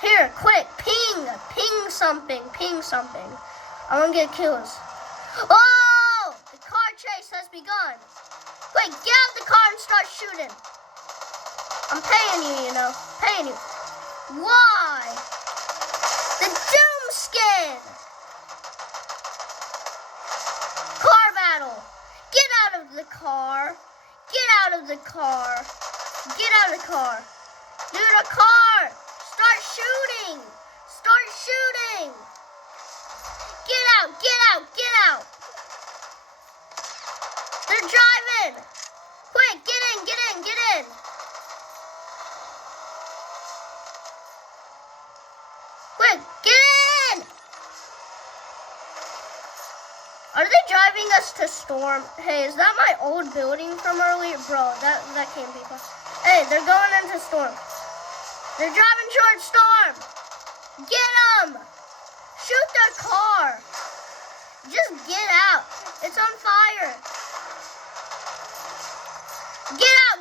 Here, quick, ping something, I want to get kills. Oh! The car chase has begun. Quick, get out the car and start shooting. I'm paying you, you know. Paying you. Why? The Doom skin! Car battle. Get out of the car. Get out of the car. Get out of the car. Dude, a car! Start shooting! Start shooting! Get out! Get out! Get out! They're driving! Quick, get in! Get in! Get in! Quick, get in! Are they driving us to Storm? Hey, is that my old building from earlier? Bro, that can't be fun. Hey, they're going into Storm. They're driving towards Storm. Get them! Shoot their car. Just get out. It's on fire. Get out!